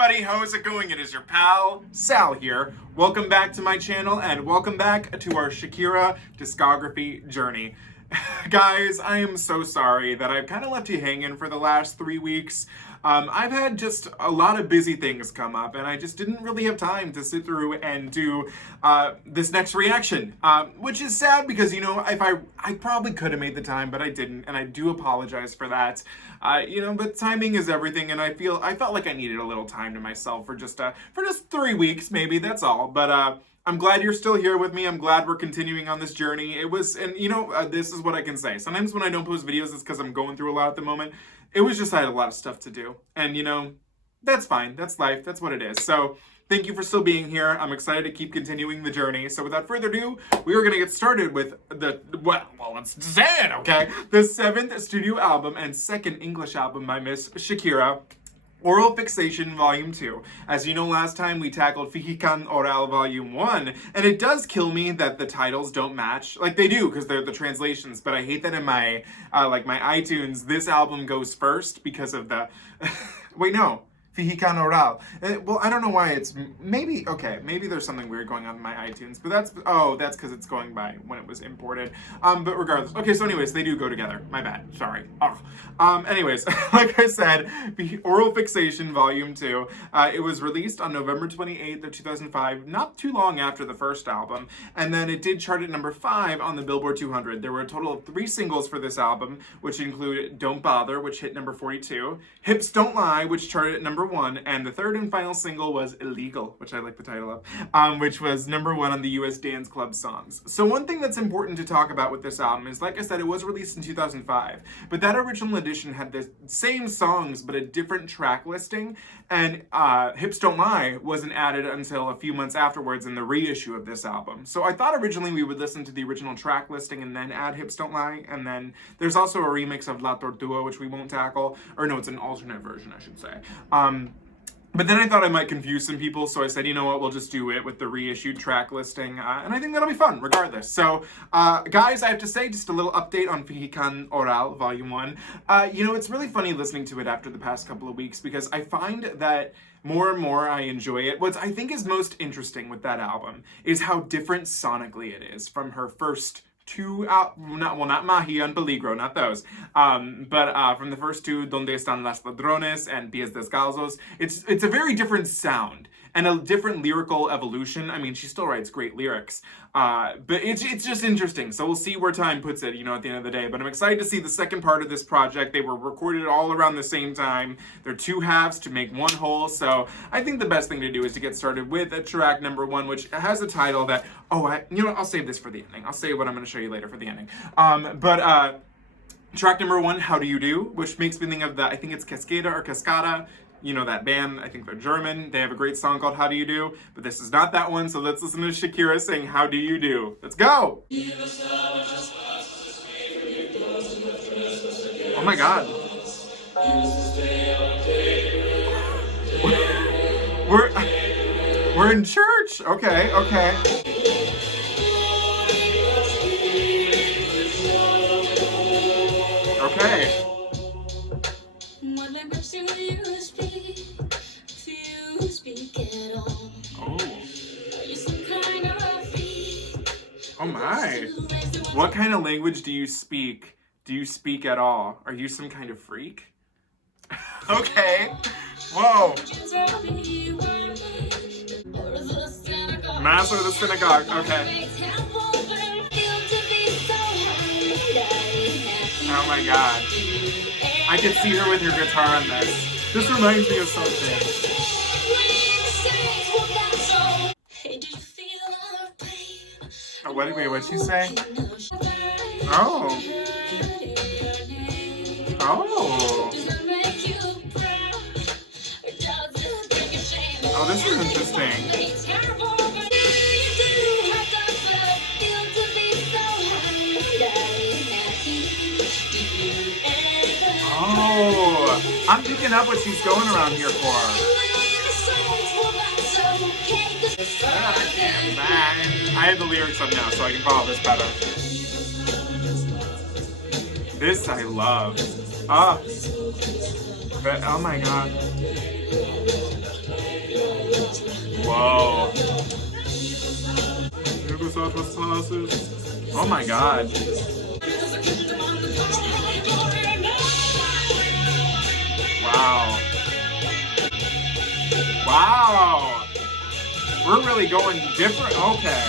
everybody, how's it going? It is your pal, Sal here. Welcome back to my channel and welcome back to our Shakira discography journey. Guys, I am so sorry that I've kind of left you hanging for the last 3 weeks. I've had just a lot of busy things come up and I just didn't really have time to sit through and do this next reaction, which is sad because, you know, if I probably could have made the time, but I didn't, and I do apologize for that. You know, but timing is everything, and I felt like I needed a little time to myself for just 3 weeks, maybe, that's all. But I'm glad you're still here with me. I'm glad we're continuing on this journey. And you know, this is what I can say. Sometimes when I don't post videos, it's because I'm going through a lot at the moment. It was just I had a lot of stuff to do. And you know, that's fine. That's life. That's what it is. So thank you for still being here. I'm excited to keep continuing the journey. So without further ado, we are going to get started with well, let's say it, okay? The 7th studio album and 2nd English album by Miss Shakira, Oral Fixation Volume 2. As you know, last time we tackled Fijación Oral Volume 1, and it does kill me that the titles don't match. Like, they do, because they're the translations, but I hate that in my, my iTunes, this album goes first because of the... Wait, no. Fijación Oral. Well, I don't know why it's... Maybe there's something weird going on in my iTunes, but that's because it's going by when it was imported. But regardless. Okay, so anyways, they do go together. My bad. Sorry. Anyways, like I said, Oral Fixation Volume 2, it was released on November 28th of 2005, not too long after the first album, and then it did chart at number 5 on the Billboard 200. There were a total of 3 singles for this album, which include Don't Bother, which hit number 42, Hips Don't Lie, which charted at number 1, and the third and final single was Illegal, which I like the title of, which was number 1 on the US Dance Club songs. So one thing that's important to talk about with this album is, like I said, it was released in 2005, but that original edition had the same songs but a different track listing, and Hips Don't Lie wasn't added until a few months afterwards in the reissue of this album. So I thought originally we would listen to the original track listing and then add Hips Don't Lie, and then there's also a remix of La Tortuga, which we won't tackle, or no, it's an alternate version, I should say. But then I thought I might confuse some people, so I said, you know what, we'll just do it with the reissued track listing, and I think that'll be fun, regardless. So, guys, I have to say, just a little update on Fijación Oral, Volume 1. You know, it's really funny listening to it after the past couple of weeks, because I find that more and more I enjoy it. What I think is most interesting with that album is how different sonically it is from her first 2 not Magia and Peligro, not those, but from the first 2, Donde Están las Ladrones and Pies Descalzos. It's a very different sound and a different lyrical evolution. I mean, she still writes great lyrics, but it's just interesting. So we'll see where time puts it, you know, at the end of the day. But I'm excited to see the second part of this project. They were recorded all around the same time. They're 2 halves to make 1 whole. So I think the best thing to do is to get started with track number 1, which has a title that, you know what, I'll save this for the ending. I'll say what I'm going to show you later for the ending. Track number 1, How Do You Do, which makes me think of I think it's Cascada or Cascada. You know that band, I think they're German. They have a great song called How Do You Do, but this is not that one, so let's listen to Shakira sing How Do You Do. Let's go! Oh my god. We're in church! Okay. Okay. Oh my. What kind of language do you speak? Do you speak at all? Are you some kind of freak? Okay. Whoa. Mass or the synagogue. Okay. Oh my god. I could see her with her guitar on this. This reminds me of something. Oh, what'd she say? Oh. Oh, this is interesting. Oh, I'm picking up what she's going around here for. I have the lyrics up now, so I can follow this better. This I love. Oh my god. Oh my god. Wow. Wow. We're really going different. Okay.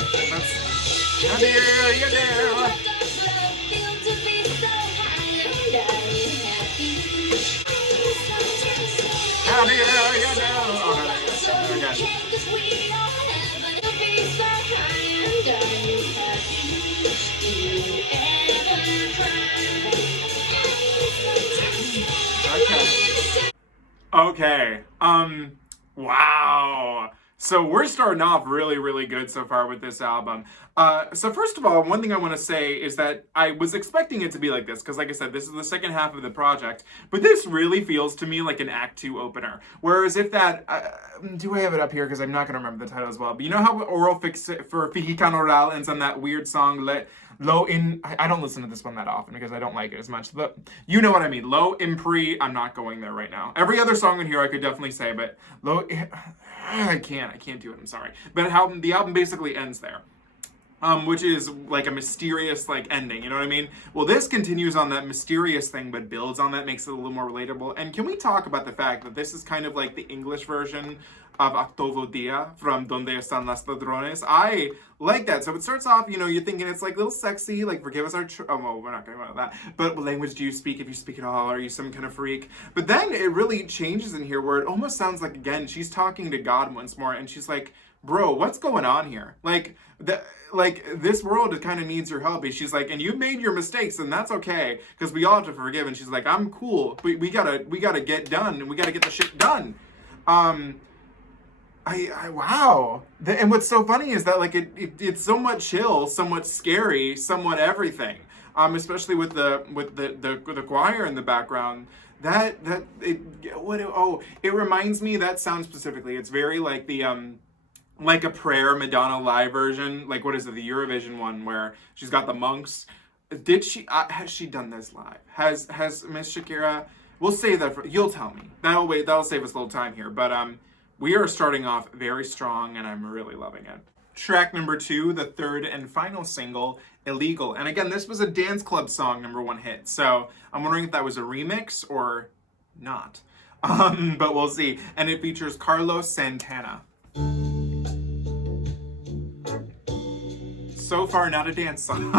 Okay. Wow. So we're starting off really, really good so far with this album. So first of all, one thing I want to say is that I was expecting it to be like this, because like I said, this is the second half of the project, but this really feels to me like an Act 2 opener. Whereas if that, do I have it up here? Because I'm not going to remember the title as well. But you know how Oral for Fijación Oral ends on that weird song, I don't listen to this one that often because I don't like it as much, but you know what I mean. Low Impri, I'm not going there right now. Every other song in here I could definitely say, but I can't do it, I'm sorry. But the album basically ends there. Which is like a mysterious like ending, you know what I mean? Well, this continues on that mysterious thing, but builds on that, makes it a little more relatable. And can we talk about the fact that this is kind of like the English version of Octavo Dia from Donde Están las Ladrones? I like that. So it starts off, you know, you're thinking it's like a little sexy, like forgive us our, oh, well, we're not going about that. But what language do you speak? If you speak at all, are you some kind of freak? But then it really changes in here where it almost sounds like, again, she's talking to God once more, and she's like, bro, what's going on here? Like this world kind of needs your help. She's like, and you made your mistakes, and that's okay, because we all have to forgive. And she's like, I'm cool, but we gotta get done, and we gotta get the shit done. Wow. And what's so funny is that like it's somewhat chill, somewhat scary, somewhat everything. Especially with the choir in the background. It reminds me, that sound specifically. It's very like the like a prayer Madonna live version, like what is it, the Eurovision one where she's got the monks. Has she done this live? Has Miss Shakira? We'll save that for, you'll tell me. That'll save us a little time here. But we are starting off very strong, and I'm really loving it. Track number 2, the third and final single, Illegal. And again, this was a dance club song #1 hit. So I'm wondering if that was a remix or not. But we'll see. And it features Carlos Santana. So far, not a dance song.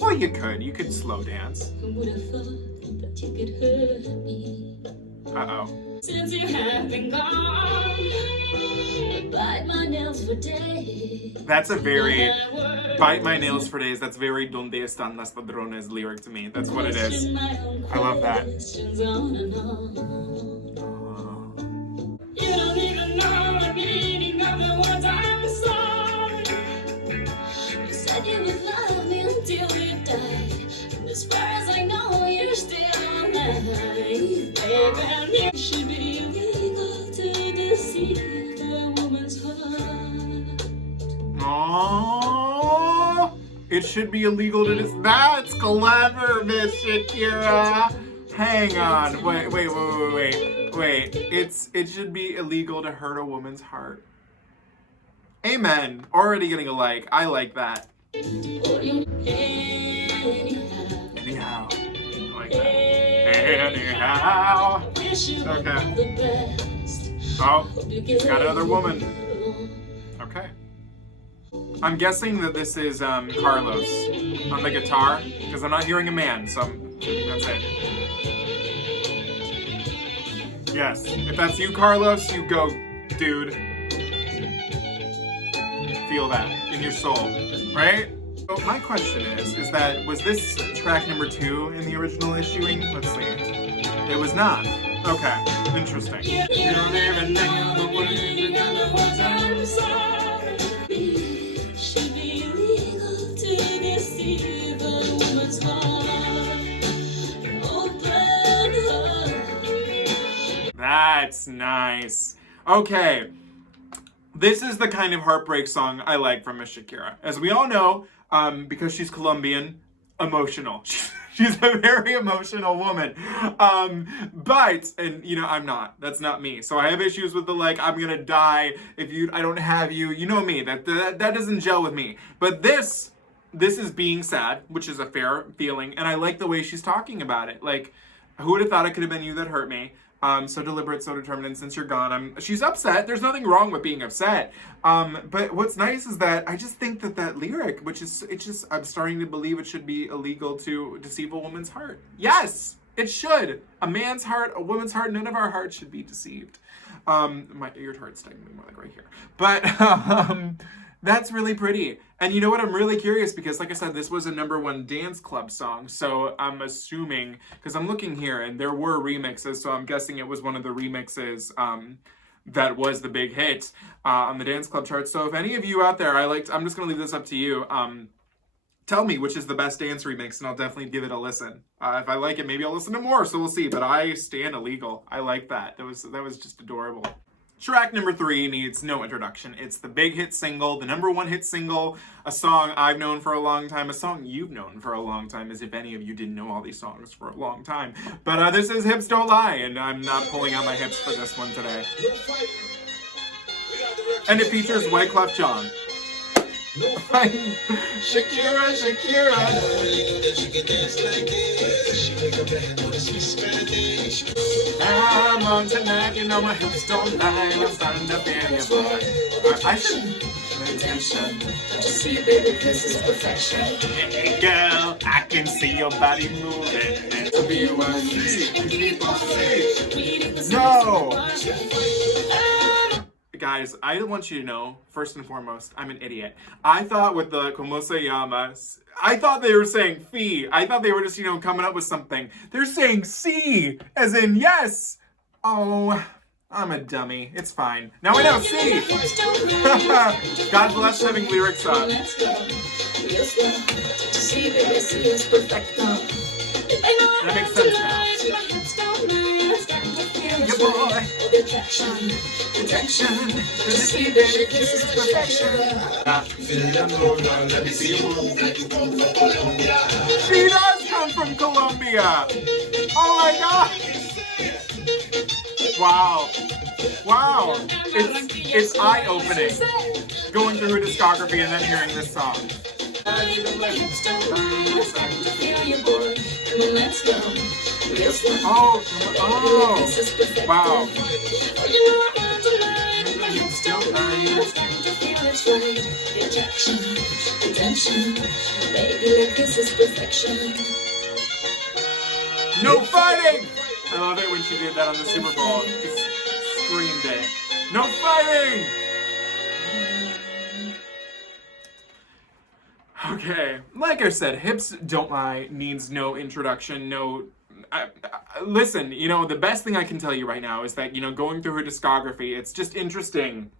Well, you could slow dance. Uh-oh. Since you have been gone, bite my nails for days. That's a very, bite my nails for days, that's very Donde Están las Ladrones lyric to me. That's what it is. I love that. You don't even know the meaning of the words I'm sorry. You said you would love me until you died. And as far as I know, you're still alive. Baby, it should be illegal to deceive a woman's heart. Aww. It should be illegal to deceive. That's clever, Miss Shakira. Hang on. Wait. It should be illegal to hurt a woman's heart. Amen. Already getting a like. I like that. Anyhow. I like that. Anyhow. Okay. Oh, he's got another woman. Okay. I'm guessing that this is Carlos on the guitar, because I'm not hearing a man, so that's it. Yes, if that's you, Carlos, you go, dude. Feel that in your soul, right? So my question is that, was this track number 2 in the original issuing? Let's see. It was not. Okay, interesting. You don't even know the words I'm sorry. Should be illegal to deceive a woman's heart. Open heart. That's nice. Okay. This is the kind of heartbreak song I like from Miss Shakira. As we all know, because she's Colombian, emotional. She's a very emotional woman. But, and you know, I'm not. That's not me. So I have issues with the like, I'm gonna die if I don't have you. You know me, that doesn't gel with me. But this this is being sad, which is a fair feeling, and I like the way she's talking about it. Like, who would have thought it could have been you that hurt me? So deliberate, so determined, and since you're gone, she's upset. There's nothing wrong with being upset. But what's nice is that I just think that lyric, I'm starting to believe it should be illegal to deceive a woman's heart. Yes, it should. A man's heart, a woman's heart, none of our hearts should be deceived. Your heart's technically more like right here. But, that's really pretty. And you know what? I'm really curious because, like I said, this was a #1 dance club song. So I'm assuming, because I'm looking here and there were remixes, so I'm guessing it was one of the remixes that was the big hit on the dance club chart. So if any of you out there, I'm just going to leave this up to you. Tell me which is the best dance remix, and I'll definitely give it a listen. If I like it, maybe I'll listen to more, so we'll see. But I stand illegal. I like that. That was just adorable. Track number 3 needs no introduction. It's the big hit single, the #1 hit single, a song I've known for a long time, a song you've known for a long time, as if any of you didn't know all these songs for a long time. But this is Hips Don't Lie, and I'm not pulling out my hips for this one today. And it features Wyclef Jean. Shakira, Shakira. I'm on tonight, you know my hips don't lie. I'm starting to feel your boy. I should pay attention. Don't you see, baby, this is perfection. Hey, girl, I can see your body moving. And to be one, no. Guys, I want you to know, first and foremost, I'm an idiot. I thought with the Como se llama, I thought they were saying fee. I thought they were just, coming up with something. They're saying C, as in yes. Oh, I'm a dummy. It's fine. Now I know C. God bless having lyrics on. That makes sense now. Your boy. Protection. This is perfection. She does come from Colombia. Oh my God. Wow. Wow. It's eye-opening going through her discography and then hearing this song. Wow. No fighting! I love it when she did that on the Super Bowl. Just screamed it. No fighting! Okay, like I said, Hips Don't Lie needs no introduction, listen, the best thing I can tell you right now is that, going through her discography, it's just interesting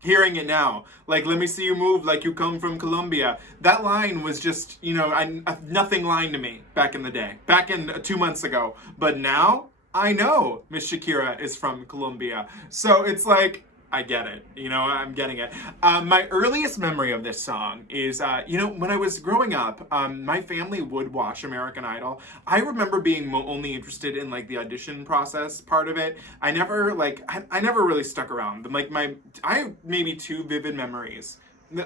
hearing it now. Like, let me see you move like you come from Colombia. That line was just, nothing line to me back in the day, back in 2 months ago. But now, I know Miss Shakira is from Colombia. So it's like, I get it. I'm getting it. My earliest memory of this song is, when I was growing up, my family would watch American Idol. I remember being only interested in, the audition process part of it. I never really stuck around. I have maybe 2 vivid memories.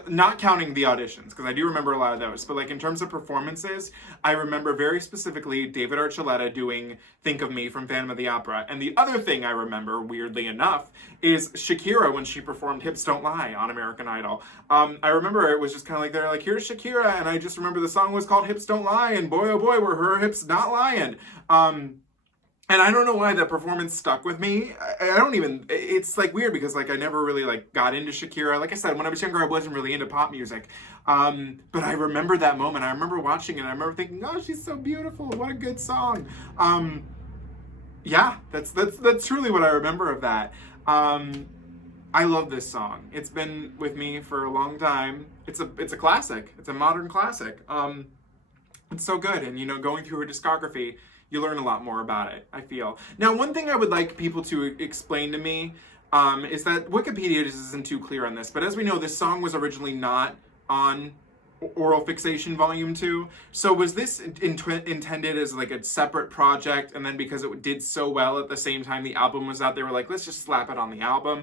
Not counting the auditions, because I do remember a lot of those, but in terms of performances, I remember very specifically David Archuleta doing Think of Me from Phantom of the Opera. And the other thing I remember, weirdly enough, is Shakira when she performed Hips Don't Lie on American Idol. I remember it was just kind of they're like, here's Shakira, and I just remember the song was called Hips Don't Lie, and boy oh boy were her hips not lying. And I don't know why that performance stuck with me. It's weird because I never really got into Shakira. Like I said, when I was younger, I wasn't really into pop music. But I remember that moment. I remember watching it. I remember thinking, oh, she's so beautiful. What a good song. Yeah, that's truly what I remember of that. I love this song. It's been with me for a long time. It's a classic. It's a modern classic. It's so good. And, going through her discography, you learn a lot more about it, I feel. Now, one thing I would like people to explain to me is that Wikipedia just isn't too clear on this, but as we know, this song was originally not on Oral Fixation Volume 2, so was this intended as a separate project, and then because it did so well at the same time the album was out, they were like, let's just slap it on the album?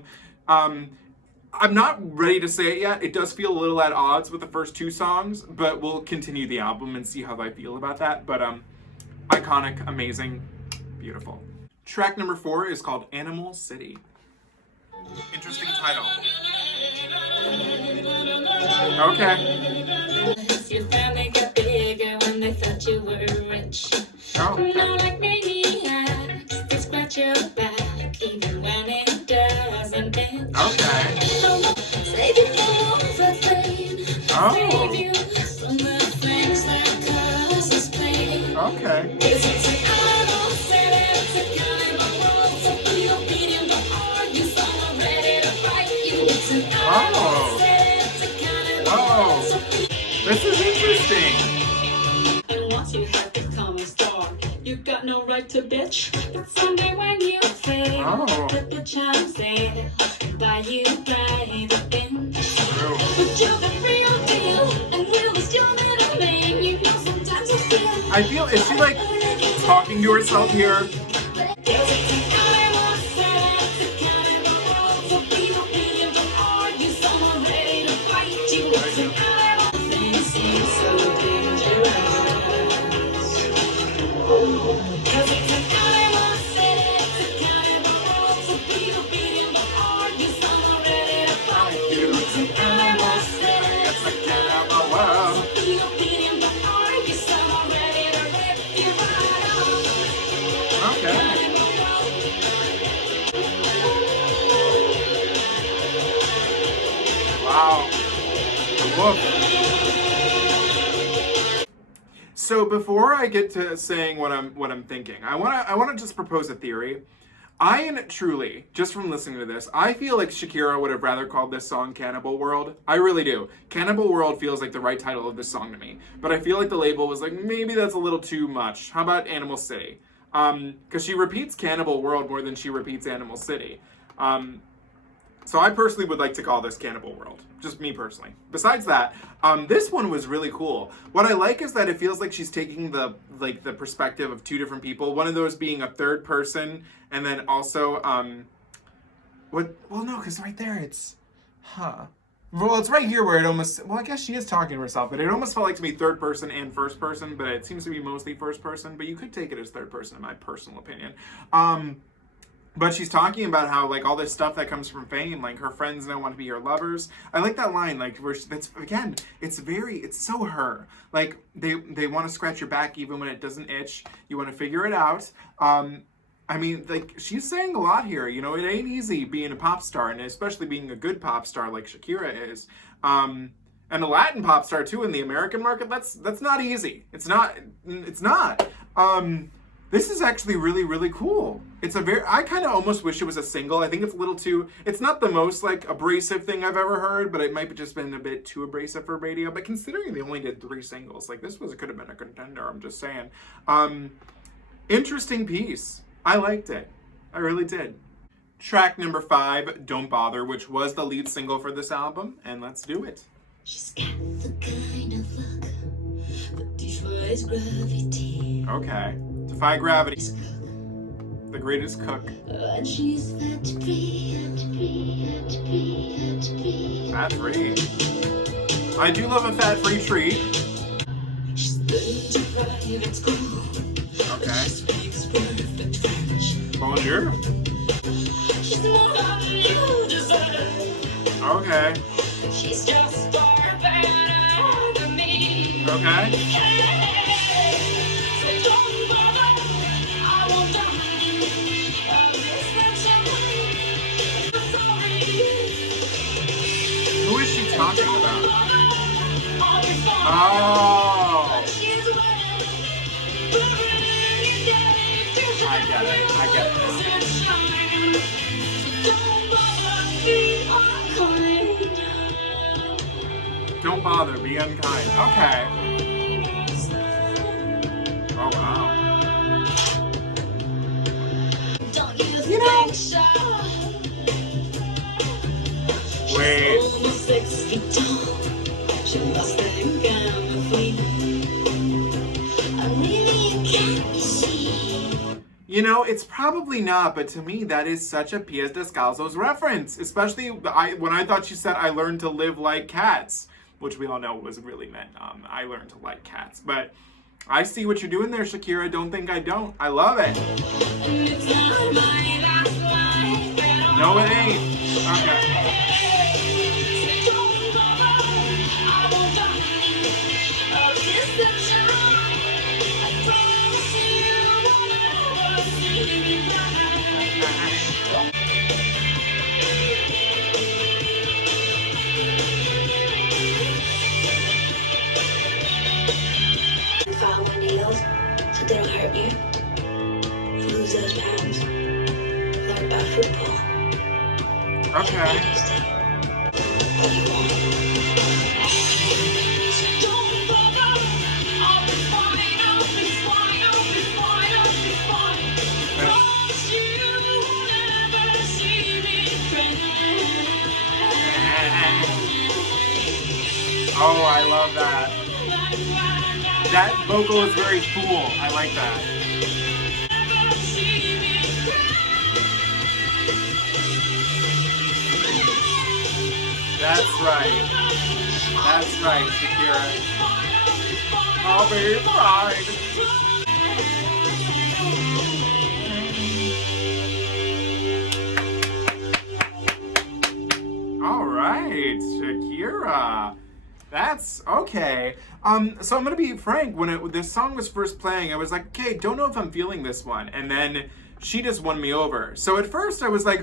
I'm not ready to say it yet. It does feel a little at odds with the first two songs, but we'll continue the album and see how I feel about that. But iconic, amazing, beautiful. Track number 4 is called Animal City. Interesting title. Okay. Your family got bigger when they thought you were rich. Oh, okay. Now like maniacs, they scratch your back even when it doesn't itch. Okay. Save you from overpain. Oh. Save you from the things that cause us pain. Okay. It's an animal city, it's a cannibal world, so be obedient, don't argue, someone ready to fight you. It's an animal city, it's a cannibal world, so be. This is interesting. And once you have become a star, you got no right to bitch. But someday when you fail, let the child say, buy you by the bench. True. But you're the real deal, and Will is your middle name. You know sometimes you feel. I feel, is she like talking to herself here? Wow. Look. So before I get to saying what I'm thinking, I wanna just propose a theory. Truly, just from listening to this, I feel like Shakira would have rather called this song Cannibal World. I really do. Cannibal World feels like the right title of this song to me. But I feel like the label was like, maybe that's a little too much. How about Animal City? Because she repeats Cannibal World more than she repeats Animal City. So I personally would like to call this Cannibal World. Just me personally. Besides that, this one was really cool. What I like is that it feels like she's taking the perspective of two different people. One of those being a third person, and then also well, no, because right there it's well, it's right here where it almost, well, I guess she is talking to herself, but it almost felt like to me third person and first person, but it seems to be mostly first person, but you could take it as third person in my personal opinion. But she's talking about how, like, all this stuff that comes from fame, like, her friends don't want to be her lovers. I like that line, like, where that's, again, it's so her. Like, they want to scratch your back even when it doesn't itch. You want to figure it out. I mean, like, she's saying a lot here. You know, it ain't easy being a pop star, and especially being a good pop star like Shakira is. And a Latin pop star, too, in the American market, that's not easy. It's not. This is actually really, really cool. I kind of almost wish it was a single. I think it's a little too, it's not the most, like, abrasive thing I've ever heard, but it might have just been a bit too abrasive for radio. But considering they only did 3 singles, like, could have been a contender, I'm just saying. Interesting piece. I liked it. I really did. Track number 5, Don't Bother, which was the lead single for this album, and let's do it. She's got the kind of look that defies gravity. Okay. Defy gravity. The greatest cook. And she's fat-free. Fat-free. I do love a fat-free treat. She's been to private school. Okay. She speaks perfect French. Bonjour. She's more than you deserve. Okay. She's just far better than me. Okay. So don't bother. I won't die. Who is she talking about? Oh. I get it. Don't bother, be unkind. Okay. Oh, wow. You know. Wait. She must think I'm a freak. You know, it's probably not, but to me, that is such a Pies Descalzos reference. Especially when I thought she said, I learned to live like cats, which we all know was really meant, I learned to like cats. But I see what you're doing there, Shakira. Don't think I don't. I love it. No, it ain't. Okay. So they don't hurt you. You lose those pounds. Learn about football. Okay. Oh, I love that. That vocal is very cool. I like that. That's right. That's right, Shakira. I'll be pride. All right, Shakira. That's okay. So I'm gonna be frank. When this song was first playing, I was like, okay, don't know if I'm feeling this one. And then she just won me over. So at first I was like,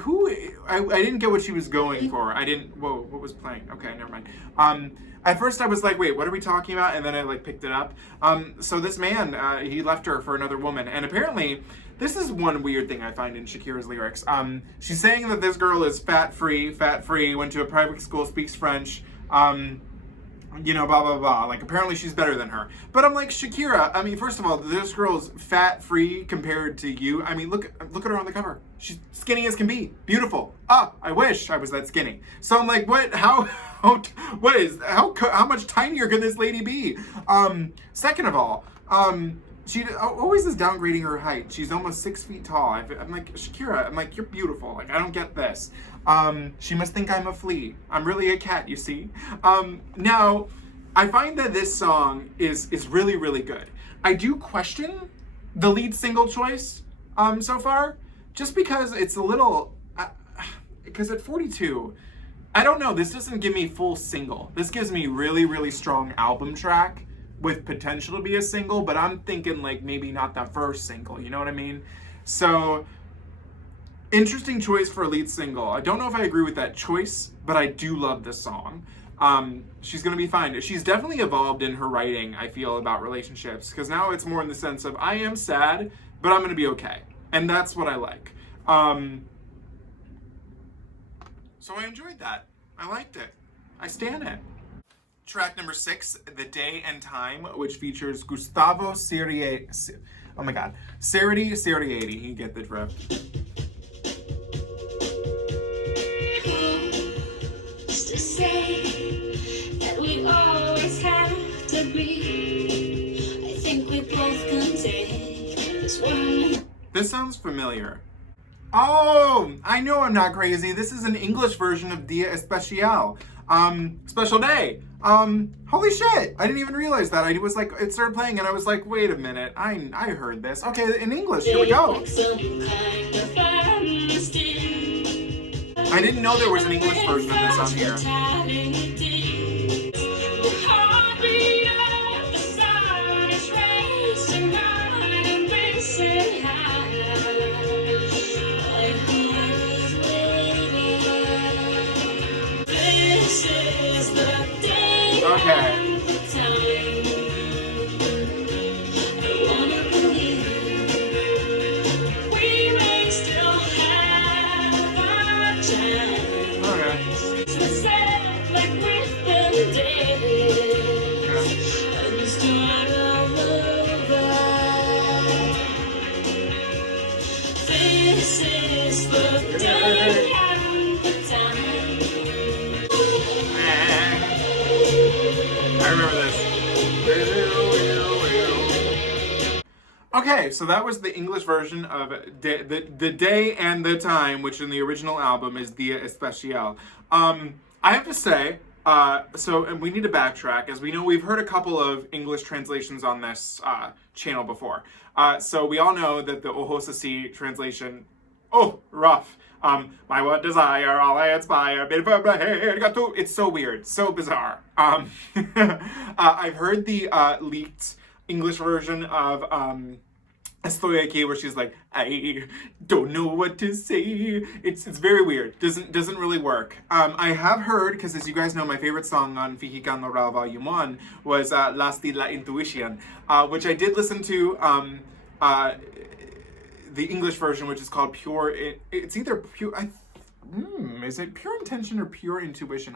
I didn't get what she was going for. Whoa, what was playing? Okay, never mind. At first I was like, wait, what are we talking about? And then I picked it up. So this man, he left her for another woman. And apparently, this is one weird thing I find in Shakira's lyrics. She's saying that this girl is fat-free, went to a private school, speaks French, you know, blah, blah, blah. Apparently she's better than her. But I'm like, Shakira, first of all, this girl's fat-free compared to you. Look at her on the cover. She's skinny as can be. Beautiful. I wish I was that skinny. So I'm like, what, how much tinier could this lady be? Second of all, she always is downgrading her height. She's almost 6 feet tall. I'm like, Shakira, you're beautiful. I don't get this. She must think I'm a flea. I'm really a cat, you see. Now, I find that this song is really, really good. I do question the lead single choice so far, just because it's a little, because at 42, I don't know, this doesn't give me full single. This gives me really, really strong album track with potential to be a single, but I'm thinking maybe not the first single, you know what I mean? So, interesting choice for a lead single. I don't know if I agree with that choice, but I do love this song. She's gonna be fine. She's definitely evolved in her writing, I feel, about relationships, because now it's more in the sense of, I am sad, but I'm gonna be okay. And that's what I like. So I enjoyed that. I liked it. I stand it. Track number 6, The Day and Time, which features Gustavo Cerati. Oh my god. Cerati. You get the drift. Who's to say that we always have to be? I think we both can take this one. This sounds familiar. Oh, I know I'm not crazy. This is an English version of Dia Especial. Special Day. Holy shit. I didn't even realize that. I was it started playing and I was like, wait a minute. I heard this. Okay, in English. Here we go. I didn't know there was an English version of this on here. Okay. Okay, so that was the English version of the Day and the Time, which in the original album is Dia Especial. I have to say, and we need to backtrack, as we know we've heard a couple of English translations on this channel before. So we all know that the Ojos Así translation, rough. My one desire, all I aspire, it's so weird, so bizarre. I've heard the leaked English version of Estoy aquí, where she's like, I don't know what to say. It's very weird. Doesn't really work. I have heard, because as you guys know, my favorite song on Fijación Oral Volume 1 was Las de la Intuición, which I did listen to the English version, which is called Pure. It's either Pure. Is it Pure Intention or Pure Intuition?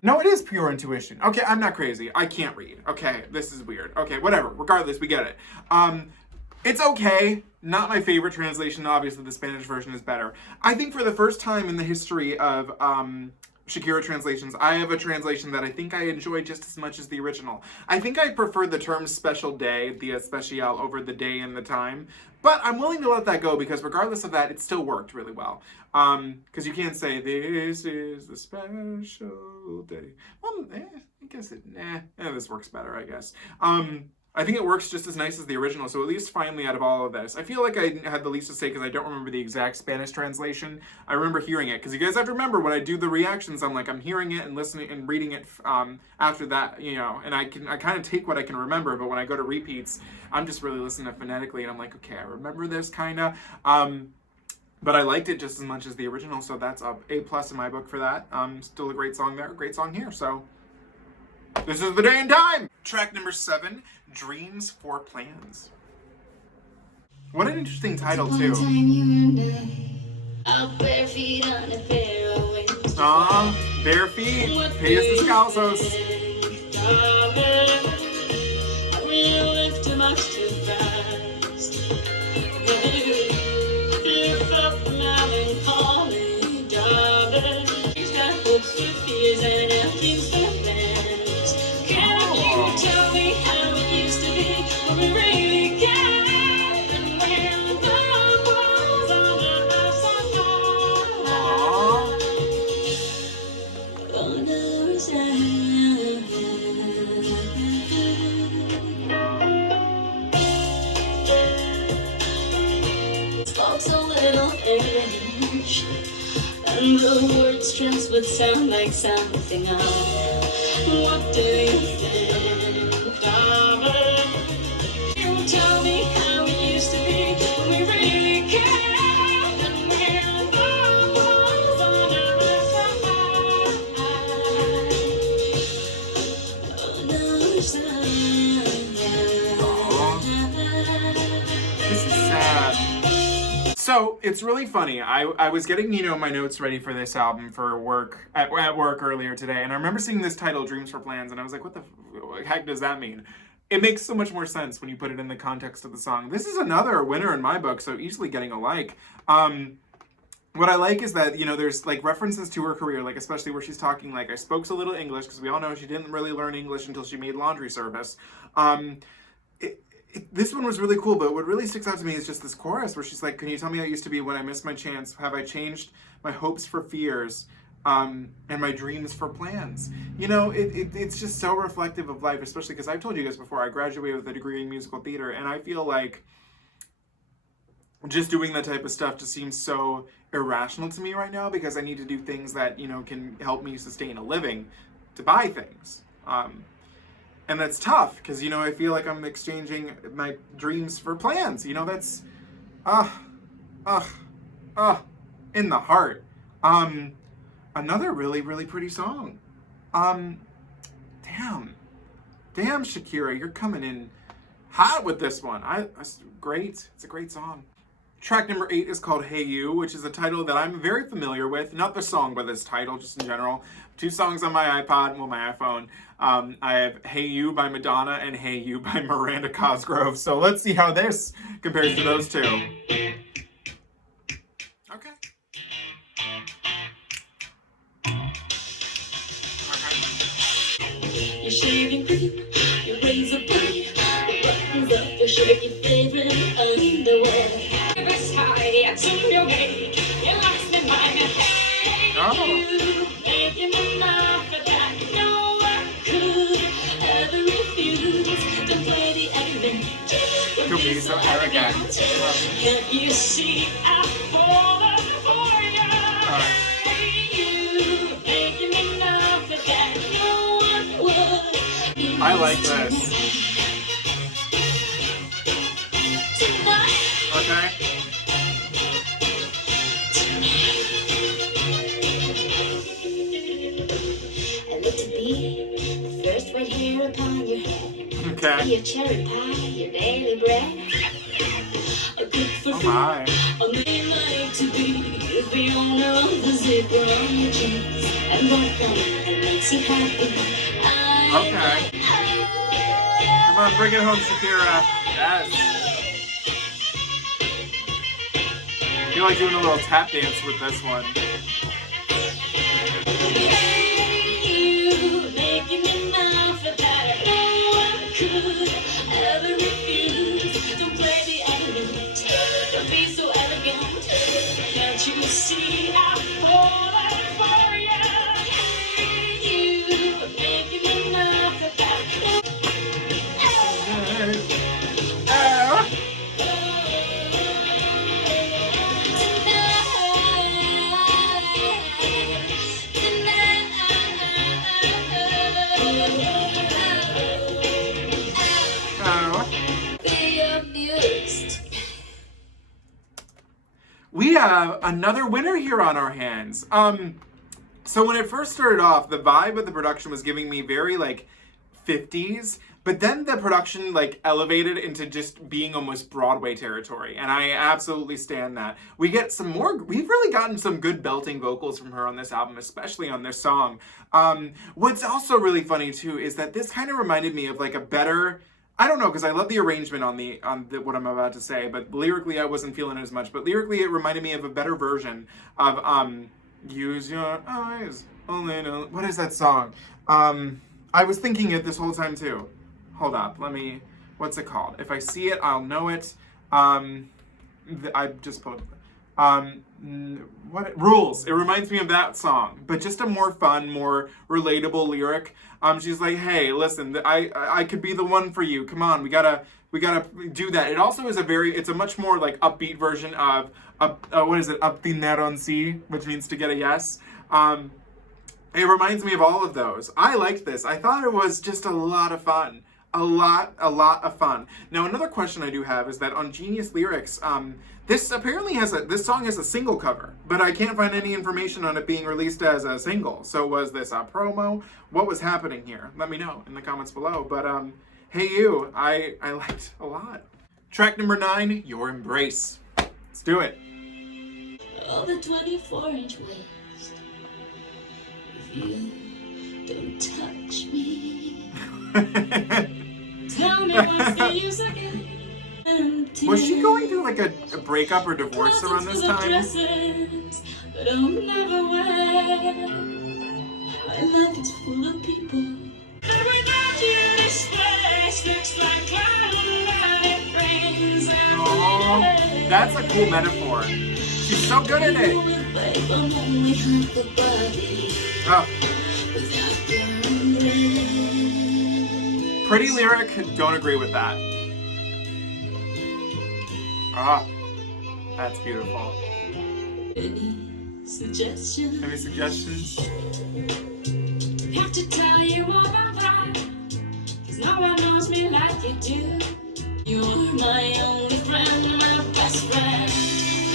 No, it is Pure Intuition. Okay, I'm not crazy. I can't read. Okay, this is weird. Okay, whatever. Regardless, we get it. It's okay. Not my favorite translation. Obviously, the Spanish version is better. I think for the first time in the history of Shakira translations, I have a translation that I think I enjoy just as much as the original. I think I prefer the term special day, Dia Especial, over the day and the time. But I'm willing to let that go because regardless of that, it still worked really well. Because you can't say, this is the special day. Well, I guess this works better, I guess. I think it works just as nice as the original, so at least finally out of all of this. I feel like I had the least to say because I don't remember the exact Spanish translation. I remember hearing it, because you guys have to remember when I do the reactions, I'm hearing it and listening and reading it after that, and I kind of take what I can remember, but when I go to repeats, I'm just really listening to it phonetically, and I'm like, okay, I remember this, kind of. But I liked it just as much as the original, so that's a A+ in my book for that. Still a great song there, great song here, so... This is the Day and Time! Track number 7, Dreams for Plans. What an interesting title, too. Bare feet, pies descalzos. Tell me how it used to be when we really cared, and where the love was on the side. Spoke a little English, and the words just would sound like something else. What do you think, darling? You tell me how it used to be when we really cared, and where the was on the other side. This is sad. So, it's really funny. I was getting, my notes ready for this album for work, at work earlier today, and I remember seeing this title, Dreams for Plans, and I was like, what the heck does that mean? It makes so much more sense when you put it in the context of the song. This is another winner in my book, so easily getting a like. What I like is that, there's, references to her career, especially where she's talking, I spoke a little English, because we all know she didn't really learn English until she made laundry service. This one was really cool, but what really sticks out to me is just this chorus where she's like, can you tell me how it used to be when I missed my chance? Have I changed my hopes for fears and my dreams for plans? It's just so reflective of life, especially because I've told you guys before, I graduated with a degree in musical theater, and I feel like just doing that type of stuff just seems so irrational to me right now because I need to do things that, can help me sustain a living to buy things. And that's tough, because, I feel like I'm exchanging my dreams for plans. That's, in the heart. Another really, really pretty song. Damn, Shakira, you're coming in hot with this one. That's great. It's a great song. Track number 8 is called Hey You, which is a title that I'm very familiar with. Not the song, but this title, just in general. 2 songs on my iPod, my iPhone. I have Hey You by Madonna and Hey You by Miranda Cosgrove. So let's see how this compares to those two. Okay. Your shaving cream, your razor blade, the buttons of your shaky face. be so arrogant. Can't you see I've fallen for you? You making me know that no one would. I like this. Okay. I look to be the first white hair upon your head. Okay. Your cherry pie, your daily bread. A good for Oh my. a man like to be the owner of the zipper on your jeans. And what woman that makes you happy? Okay. Come on, bring it home, Shakira. Yes. I feel like doing a little tap dance with this one. You making me laugh that no one could ever refuse. Don't play the element, don't be so elegant. Can't you see I'm falling for you? You making me laugh that We have another winner here on our hands. So when it first started off, the vibe of the production was giving me very like 50s, but then the production like elevated into just being almost Broadway territory, and I absolutely stand that. We get some more, we've really gotten some good belting vocals from her on this album, especially on this song. What's also really funny too is that this kind of reminded me of like a better, I don't know, because I love the arrangement on what I'm about to say, but lyrically I wasn't feeling it as much. But lyrically it reminded me of a better version of Use Your Eyes Only Know. What is that song? I was thinking it this whole time too. Hold up, what's it called? If I see it, I'll know it. I just put Rules. It reminds me of that song, but just a more fun, more relatable lyric. She's like, hey, listen, I could be the one for you. Come on, we gotta do that. It also is it's a much more like upbeat version of what is it? Attaining, which means to get a yes. It reminds me of all of those. I liked this. I thought it was just a lot of fun. A lot of fun. Now, another question I do have is that on Genius Lyrics, this apparently this song has a single cover, but I can't find any information on it being released as a single. So was this a promo? What was happening here? Let me know in the comments below. But hey you, I liked a lot. Track number 9, Your Embrace. Let's do it. Oh, the 24-inch waist. If you don't touch me, tell me what's the use again. Was she going through like a breakup or divorce around this time? Dresses, but I'll never wear. My life is full of people. And without you, this place looks like cloud rains every day. That's a cool metaphor. She's so good at it. Oh. Pretty lyric, don't agree with that. Ah, that's beautiful. Any suggestions? Any suggestions? Have to tell you all about that, 'cause no one knows me like you do. You're my only friend, my best friend.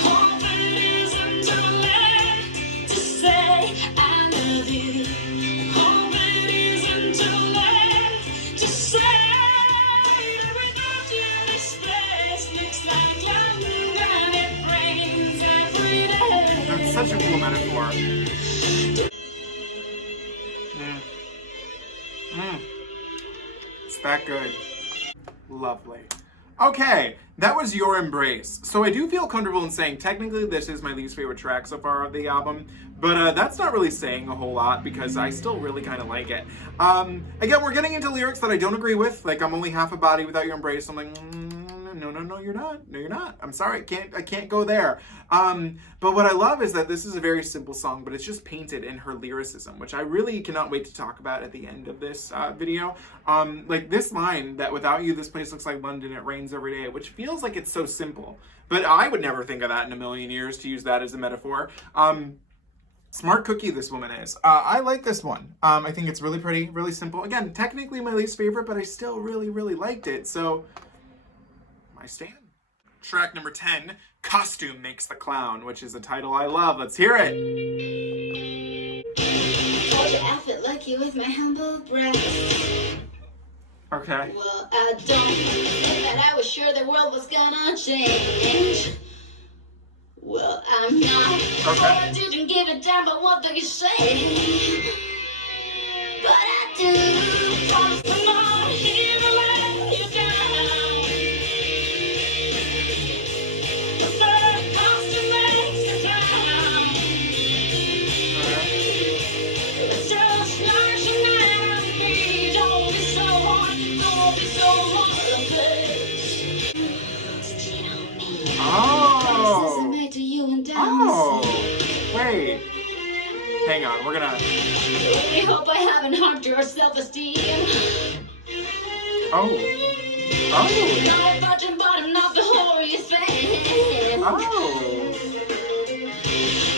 Hope it isn't too late to say I love you. Hope it isn't too late to say that without you this place looks like London and it rains every day. That's such a cool metaphor. It's that good. Lovely. Okay, that was Your Embrace. So I do feel comfortable in saying technically this is my least favorite track so far of the album, but that's not really saying a whole lot because I still really kind of like it. Again, we're getting into lyrics that I don't agree with. Like, I'm only half a body without your embrace. I'm like, No, you're not. No, you're not. I'm sorry. I can't go there. But what I love is that this is a very simple song, but it's just painted in her lyricism, which I really cannot wait to talk about at the end of this video. Like this line that without you, this place looks like London. It rains every day, which feels like it's so simple, but I would never think of that in a million years to use that as a metaphor. Smart cookie this woman is. I like this one. I think it's really pretty, really simple. Again, technically my least favorite, but I still really, really liked it. So, my stand. Track number 10, Costume Makes the Clown, which is a title I love. Let's hear it. Hold your outfit lucky with my humble breath. Okay. Well, I don't think that I was sure the world was gonna change. Well, I'm not. Okay. I didn't give a damn about what they say. But I do. Promise I'm not here to let you down. The costume makes the clown. It's just like Chanel and me. Don't be so hard. Don't be so heartless. Cheat on me. Oh. To you and Oh. Wait. Hang on. We're gonna. I hope I haven't harmed your self-esteem. Oh. Oh. Not a virgin, but I'm not the whore you think. Oh.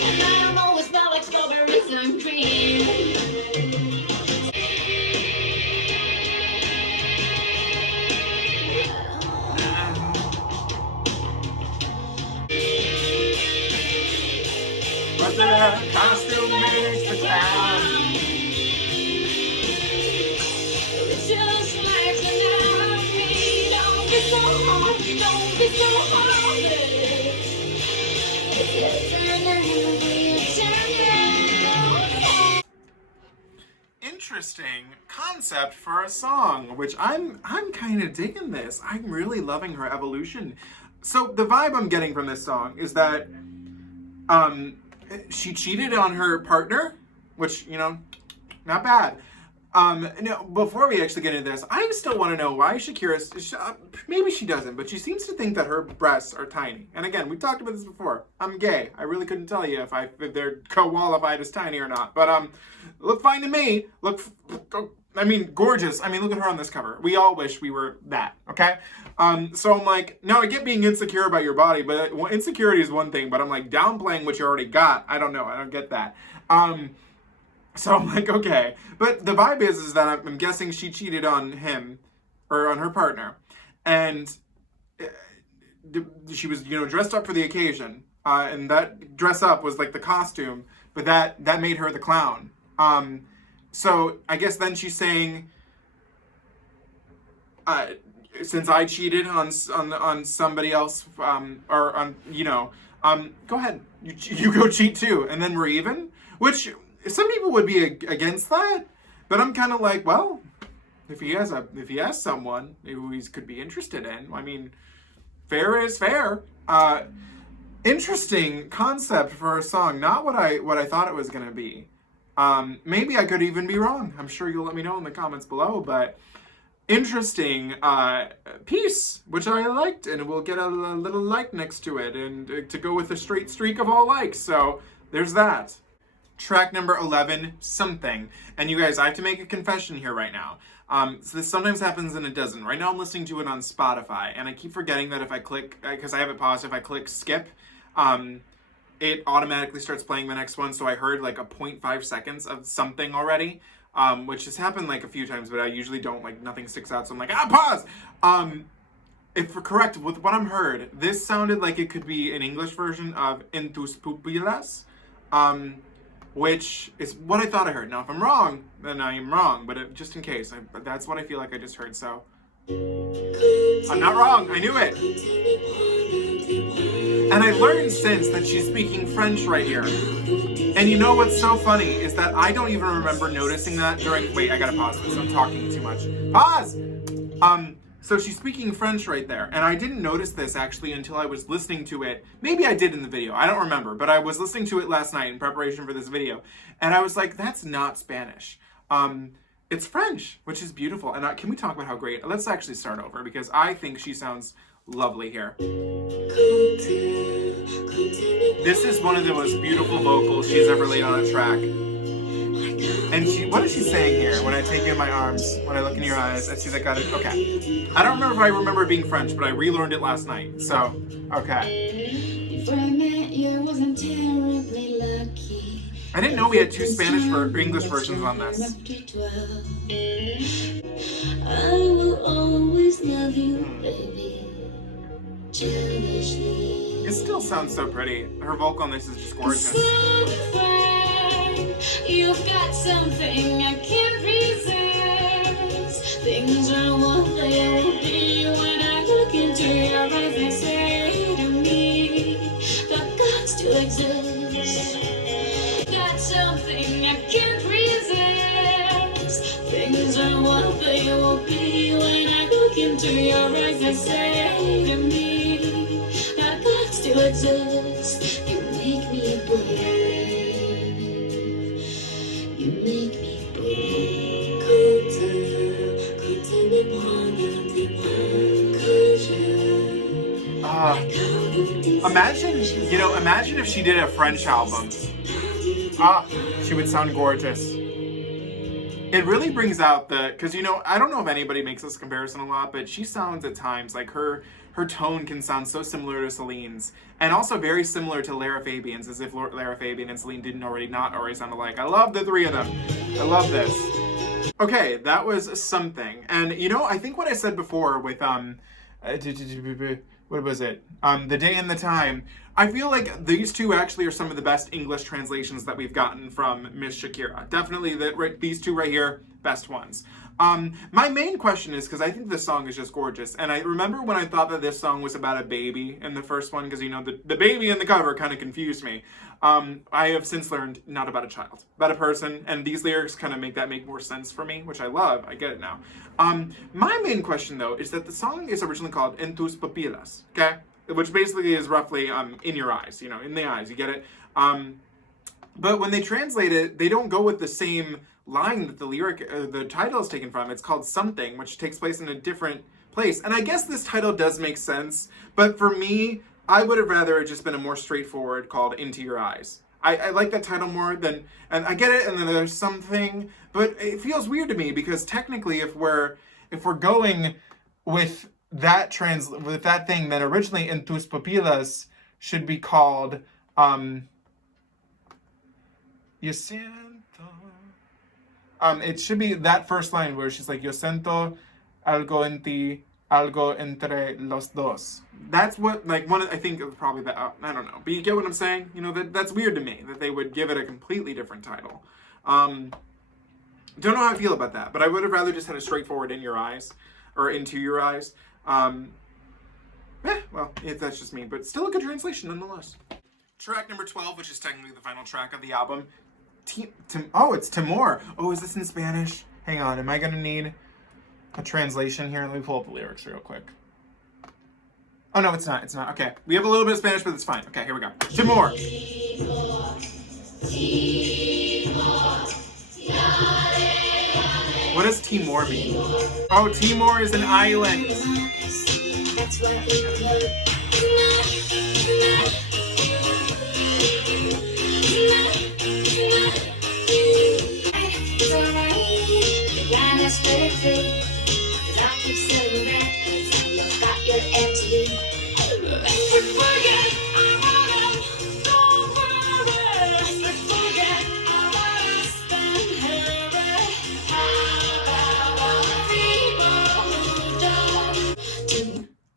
And I'm always smell like strawberries and cream. But the costume makes the clown. It's just like Santana and me. Don't be so hard, don't be so heartless. Interesting concept for a song, which I'm kind of digging this. I'm really loving her evolution. So the vibe I'm getting from this song is that she cheated on her partner, which, you know, not bad. No, before we actually get into this, I still want to know why Shakira, maybe she doesn't, but she seems to think that her breasts are tiny. And again, we talked about this before. I'm gay. I really couldn't tell you if they're qualified as tiny or not. But look fine to me. I mean, gorgeous. I mean, look at her on this cover. We all wish we were that, okay? So I'm like, no, I get being insecure about your body, but insecurity is one thing, but I'm like downplaying what you already got. I don't know. I don't get that. So I'm like, okay. But the vibe is that I'm guessing she cheated on him, or on her partner. And she was, you know, dressed up for the occasion. And that dress up was like the costume, but that made her the clown. So I guess then she's saying, since I cheated on somebody else, or on, you know, go ahead, you go cheat too, and then we're even. Which some people would be against that, but I'm kind of like, well, if he has someone who he could be interested in, I mean, fair is fair. Interesting concept for a song, not what I thought it was gonna be. Maybe I could even be wrong. I'm sure you'll let me know in the comments below, but interesting piece, which I liked, and we'll get a little like next to it, and to go with a straight streak of all likes. So there's that. Track number 11, Something. And you guys, I have to make a confession here right now. So this sometimes happens and it doesn't. Right now I'm listening to it on Spotify, and I keep forgetting that if I click, because I have it paused, if I click skip, it automatically starts playing the next one. So I heard like a 0.5 seconds of Something already, which has happened like a few times, but I usually don't, like, nothing sticks out. So I'm like, pause! If we're correct with what I'm heard, this sounded like it could be an English version of En tus pupilas, which is what I thought I heard. Now, if I'm wrong, then I am wrong, but just in case, that's what I feel like I just heard, so. I'm not wrong, I knew it. And I learned since that she's speaking French right here. And you know what's so funny is that I don't even remember noticing that during, wait, I gotta pause this, I'm talking too much. Pause! So she's speaking French right there, and I didn't notice this actually until I was listening to it. Maybe I did in the video, I don't remember, but I was listening to it last night in preparation for this video, and I was like, that's not Spanish. It's French, which is beautiful. And can we talk about how great, let's actually start over, because I think she sounds lovely here. This is one of the most beautiful vocals she's ever laid on a track. And what is she saying here? When I take you in my arms, when I look in your eyes, I see that God is, okay. I don't remember if I remember being French, but I relearned it last night, so, okay. Before I met you, I wasn't terribly lucky. I didn't know we had two Spanish or English versions on this. I will always love you, baby. Jealously. It still sounds so pretty. Her vocal on this is just gorgeous. You've got something I can't resist. Things are what they will be when I look into your eyes. They say to me that God still exists. Got something I can't resist. Things are what they will be when I look into your eyes. They say to me that God still exists. You make me brave. You make me brave. Imagine, imagine if she did a French album. She would sound gorgeous. It really brings out because I don't know if anybody makes this comparison a lot, but she sounds at times like her tone can sound so similar to Celine's, and also very similar to Lara Fabian's, as if Lara Fabian and Celine didn't not already sound alike. I love the three of them. I love this. Okay, that was something. And I think what I said before with what was it? The Day and the Time. I feel like these two actually are some of the best English translations that we've gotten from Miss Shakira. Definitely these two right here, best ones. My main question is, because I think this song is just gorgeous, and I remember when I thought that this song was about a baby in the first one, because the baby in the cover kind of confused me. I have since learned not about a child, about a person, and these lyrics kind of make more sense for me, which I love. I get it now. My main question though is that the song is originally called En tus pupilas, okay? Which basically is roughly in your eyes, in the eyes, you get it? But when they translate it, they don't go with the same line that the title is taken from. It's called Something, which takes place in a different place. And I guess this title does make sense, but for me, I would have rather it just been a more straightforward called Into Your Eyes. I like that title more than, and I get it, and then there's Something, but it feels weird to me because technically if we're going with that thing, then originally En tus pupilas should be called Yo siento. It should be that first line where she's like, Yo siento algo en ti, algo entre los dos. That's what, I think probably that, I don't know. But you get what I'm saying? That's weird to me, that they would give it a completely different title. Don't know how I feel about that, but I would have rather just had a straightforward In Your Eyes, or Into Your Eyes. That's just me, but still a good translation nonetheless. Track number 12, which is technically the final track of the album. It's Timor. Oh, is this in Spanish? Hang on, am I gonna need a translation here? Let me pull up the lyrics real quick. Oh no, it's not. Okay, we have a little bit of Spanish, but it's fine. Okay, here we go. Timor. What does Timor mean? Oh, Timor is an island.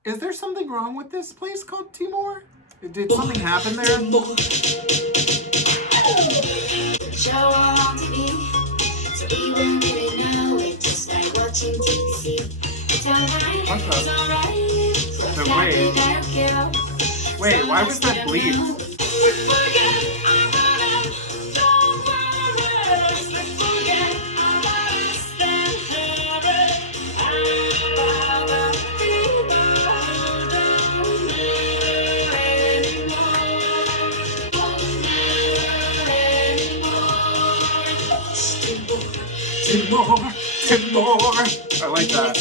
Is there something wrong with this place called Timor? Did something happen there? Wait, why was that bleep? Timor. I like that.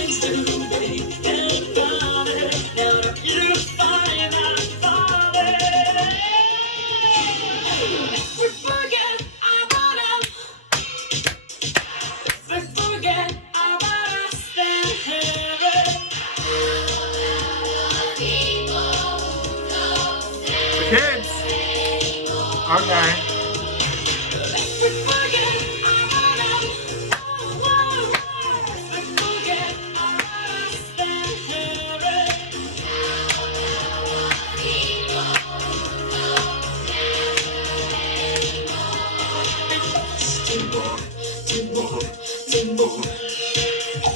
things to do, baby, and find it. Now don't you find I found it. We forget about us. We forget about us and heaven. The kids. Okay.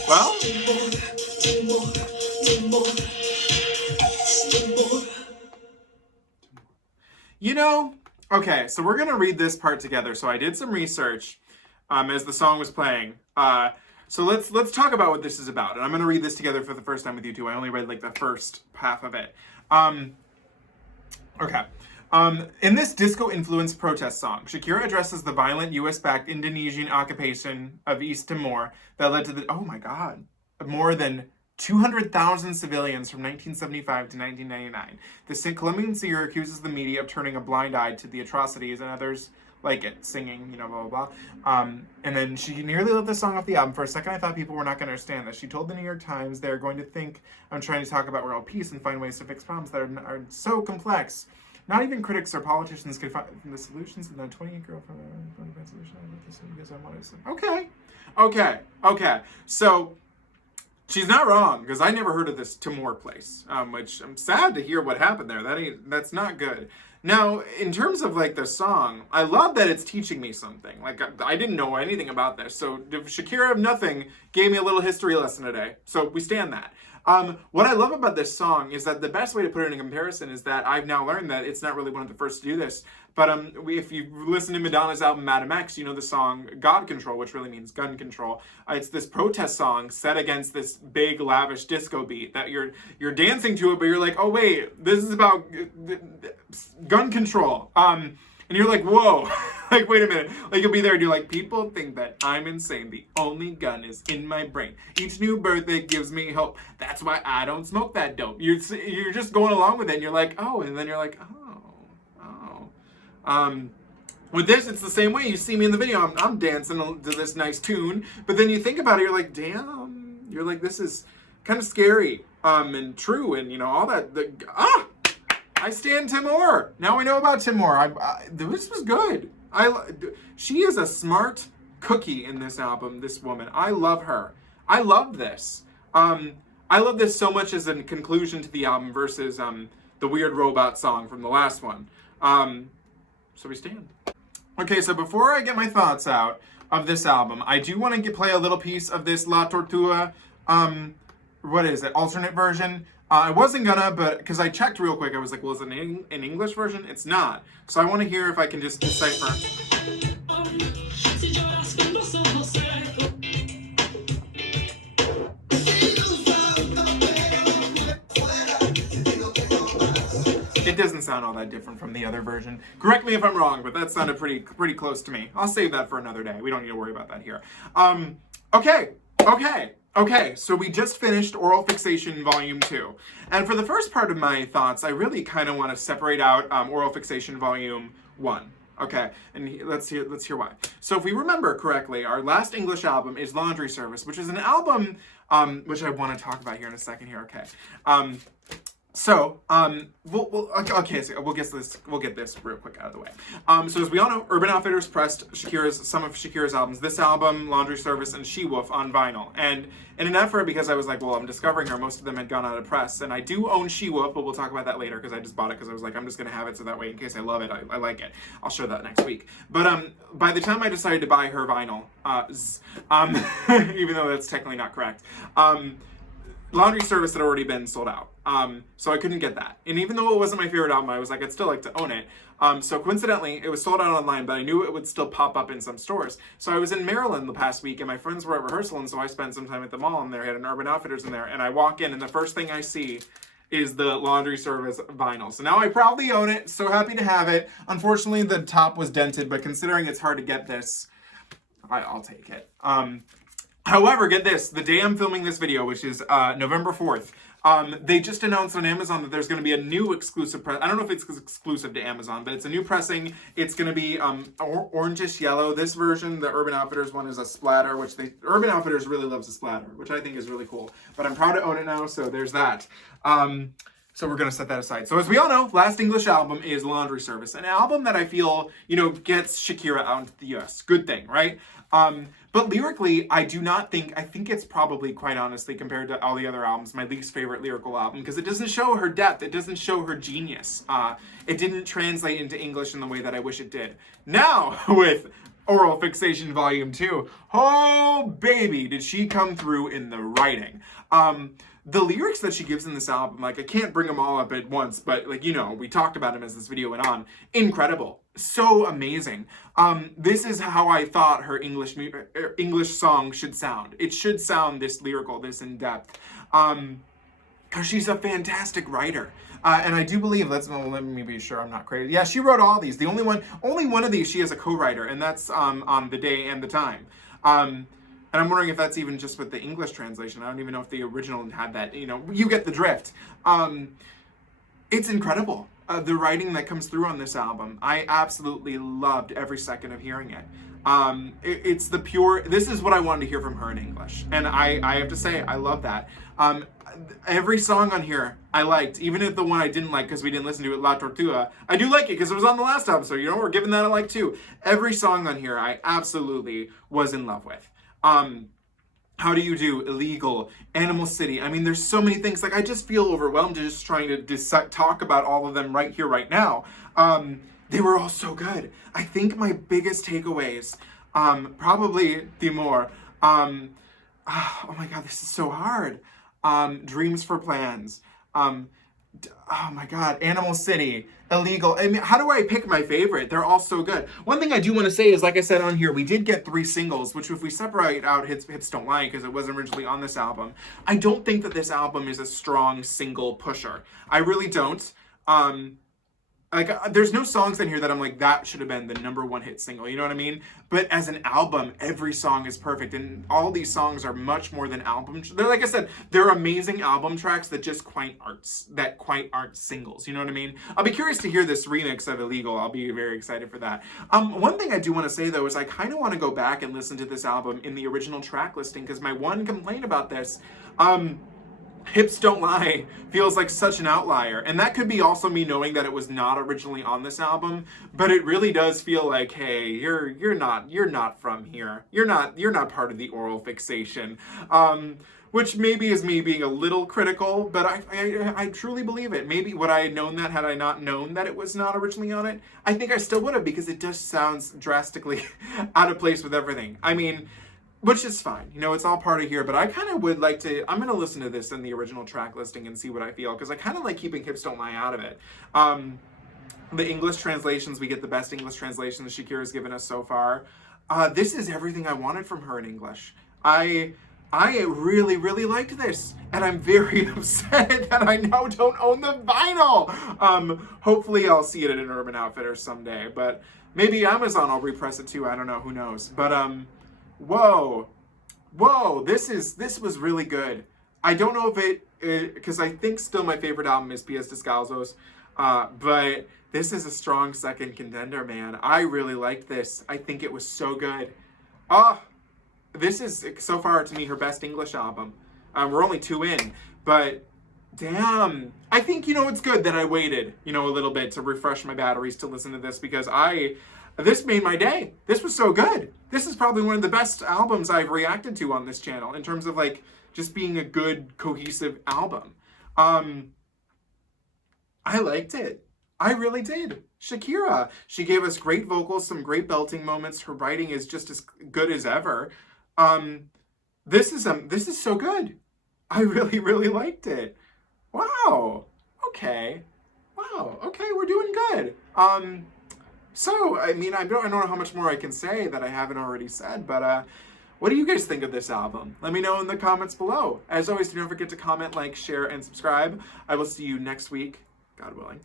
Well, you know, okay, so we're gonna read this part together. So I did some research as the song was playing. So let's talk about what this is about. And I'm gonna read this together for the first time with you two. I only read like the first half of it. Okay. In this disco-influenced protest song, Shakira addresses the violent US-backed Indonesian occupation of East Timor that led to the, oh my God, more than 200,000 civilians from 1975 to 1999. The Colombian singer accuses the media of turning a blind eye to the atrocities, and others like it, singing, you know, blah, blah, blah. And then she nearly left the song off the album. For a second, I thought people were not going to understand this. She told the New York Times they're going to think I'm trying to talk about world peace and find ways to fix problems that are so complex. Not even critics or politicians could find the solutions in the 28-year-old from the solution. Because I wanted to. Okay. So she's not wrong, because I never heard of this Timor place, which I'm sad to hear what happened there. That's not good. Now, in terms of like the song, I love that it's teaching me something. Like I didn't know anything about this. So Shakira of Nothing gave me a little history lesson today. So we stand that. What I love about this song is that the best way to put it in comparison is that I've now learned that it's not really one of the first to do this. But if you listen to Madonna's album Madam X, you know the song God Control, which really means gun control. It's this protest song set against this big, lavish disco beat that you're dancing to it, but you're like, oh wait, this is about gun control. And you're like, whoa, like, wait a minute. Like, you'll be there and you're like, people think that I'm insane. The only gun is in my brain. Each new birthday gives me hope. That's why I don't smoke that dope. You're just going along with it and you're like, oh, and then you're like, oh. With this, it's the same way. You see me in the video, I'm dancing to this nice tune, but then you think about it, you're like, damn. You're like, this is kind of scary, and true, and, you know, all that. I stand Timor. Now I know about Timor. This was good. She is a smart cookie in this album, this woman. I love her. I love this. I love this so much as a conclusion to the album versus the weird robot song from the last one. So we stand. Okay, so before I get my thoughts out of this album, I do want to play a little piece of this La Tortuga, what is it, alternate version. I wasn't gonna, but because I checked real quick, I was like, well, is it an English version? It's not. So I want to hear if I can just decipher. It doesn't sound all that different from the other version. Correct me if I'm wrong, but that sounded pretty close to me. I'll save that for another day. We don't need to worry about that here. Okay, so we just finished Oral Fixation Volume 2. And for the first part of my thoughts, I really kind of want to separate out Oral Fixation Volume 1. Okay, and let's hear why. So if we remember correctly, our last English album is Laundry Service, which is an album which I want to talk about here in a second here, okay. So we'll get this real quick out of the way. So as we all know, Urban Outfitters pressed some of Shakira's albums, this album, Laundry Service, and She Wolf on vinyl. And in an effort, because I was like, well, I'm discovering her, most of them had gone out of press. And I do own She Wolf, but we'll talk about that later, because I just bought it because I was like, I'm just going to have it so that way, in case I love it, I like it. I'll show that next week. But by the time I decided to buy her vinyl, even though that's technically not correct, Laundry Service had already been sold out. So I couldn't get that. And even though it wasn't my favorite album, I was like, I'd still like to own it. So coincidentally, it was sold out online, but I knew it would still pop up in some stores. So I was in Maryland the past week, and my friends were at rehearsal, and so I spent some time at the mall, and they had an Urban Outfitters in there, and I walk in, and the first thing I see is the Laundry Service vinyl. So now I proudly own it, so happy to have it. Unfortunately, the top was dented, but considering it's hard to get this, I'll take it. However, get this, the day I'm filming this video, which is November 4th, they just announced on Amazon that there's going to be a new exclusive press. I don't know if it's exclusive to Amazon, but it's a new pressing. It's going to be orangish yellow. This version, the Urban Outfitters one, is a splatter, which Urban Outfitters really loves a splatter, which I think is really cool. But I'm proud to own it now, so there's that. So we're going to set that aside. So as we all know, last English album is Laundry Service, an album that I feel, you know, gets Shakira out into the US. Good thing, right? But lyrically, I think it's probably, quite honestly, compared to all the other albums, my least favorite lyrical album, because it doesn't show her depth. It doesn't show her genius. It didn't translate into English in the way that I wish it did. Now, with Oral Fixation Volume 2, oh baby, did she come through in the writing. The lyrics that she gives in this album, like, I can't bring them all up at once, but, like, you know, we talked about them as this video went on. Incredible. So amazing. This is how I thought her English song should sound. It should sound this lyrical, this in-depth. Because she's a fantastic writer. And I do believe, let me be sure I'm not crazy. Yeah, she wrote all these. The only one of these she has a co-writer, and that's on The Day and the Time. And I'm wondering if that's even just with the English translation. I don't even know if the original had that. You know, you get the drift. It's incredible. The writing that comes through on this album. I absolutely loved every second of hearing it. It's the pure, this is what I wanted to hear from her in English. And I have to say, I love that. Every song on here I liked, even if the one I didn't like because we didn't listen to it, La Tortuga. I do like it because it was on the last episode, you know, we're giving that a like too. Every song on here I absolutely was in love with. How do you do? Illegal, Animal City. I mean, there's so many things. Like, I just feel overwhelmed just trying to talk about all of them right here, right now. They were all so good. I think my biggest takeaways, probably Timor. Oh my God, this is so hard. Dreams for Plans. Oh my God, Animal City, Illegal. I mean, how do I pick my favorite? They're all so good. One thing I do want to say is, like I said on here, we did get 3 singles, which if we separate out Hips Don't Lie, because it wasn't originally on this album, I don't think that this album is a strong single pusher. I really don't. There's no songs in here that I'm like, that should have been the #1 hit single, you know what I mean? But as an album, every song is perfect, and all these songs are much more than they're, like I said, they're amazing album tracks that just quite aren't singles, you know what I mean? I'll be curious to hear this remix of Illegal. I'll be very excited for that. One thing I do want to say, though, is I kind of want to go back and listen to this album in the original track listing, because my one complaint about this, Hips Don't Lie feels like such an outlier, and that could be also me knowing that it was not originally on this album, but it really does feel like, hey, you're not from here, you're not part of the Oral Fixation, which maybe is me being a little critical, but I truly believe it. Maybe would I have known that had I not known that it was not originally on it? I think I still would have, because it just sounds drastically out of place with everything. I mean, which is fine, you know, it's all part of here, but I kind of would like to, I'm going to listen to this in the original track listing and see what I feel, because I kind of like keeping Hips Don't Lie out of it. The English translations, we get the best English translations Shakira's given us so far. This is everything I wanted from her in English. I really, really liked this, and I'm very upset that I now don't own the vinyl. Hopefully I'll see it at an Urban Outfitters someday, but maybe Amazon will repress it too, I don't know, who knows. But, whoa, this was really good. I don't know if because I think still my favorite album is Pies Descalzos, but this is a strong second contender, man. I really liked this. I think it was so good. This is, so far to me, her best English album. We're only 2 in, but damn. I think, you know, it's good that I waited, you know, a little bit to refresh my batteries to listen to this, because this made my day. This was so good. This is probably one of the best albums I've reacted to on this channel in terms of, like, just being a good, cohesive album. I liked it. I really did. Shakira. She gave us great vocals, some great belting moments. Her writing is just as good as ever. This is so good. I really, really liked it. Wow. Okay. Wow. Okay, we're doing good. So, I mean, I don't know how much more I can say that I haven't already said, but what do you guys think of this album? Let me know in the comments below. As always, don't forget to comment, like, share, and subscribe. I will see you next week. God willing.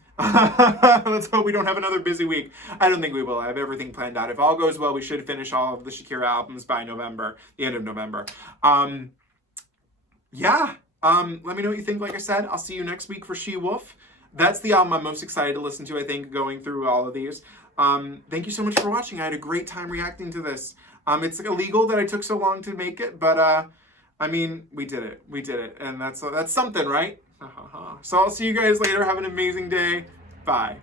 Let's hope we don't have another busy week. I don't think we will. I have everything planned out. If all goes well, we should finish all of the Shakira albums by November, the end of November. Yeah. Let me know what you think. Like I said, I'll see you next week for She-Wolf. That's the album I'm most excited to listen to, I think, going through all of these. Thank you so much for watching. I had a great time reacting to this. It's illegal that I took so long to make it, but I mean, we did it. We did it. And that's something, right? So I'll see you guys later. Have an amazing day. Bye.